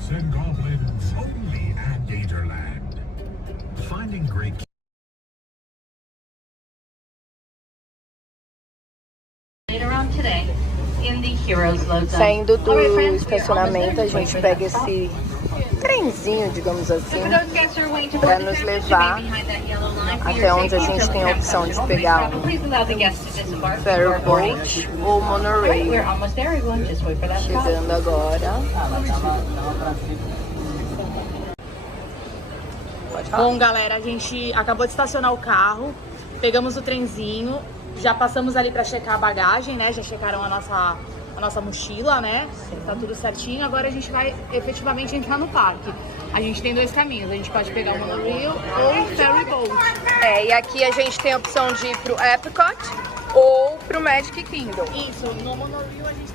Ghosts and goblins only at Gatorland. Finding great. Later on today, in the Heroes Load Zone. Saindo do estacionamento, a gente pega esse trenzinho, digamos assim, para nos levar até onde a gente tem a opção de pegar um Ferry boat ou Monorail. Chegando agora. Bom, galera, a gente acabou de estacionar o carro, pegamos o trenzinho, já passamos ali para checar a bagagem, né? Já checaram a nossa mochila, né? Tá tudo certinho. Agora a gente vai efetivamente entrar no parque. A gente tem dois caminhos. A gente pode pegar o Monorail ou o Ferry Boat. E aqui a gente tem a opção de ir pro Epcot ou pro Magic Kingdom. Isso, no Monorail a gente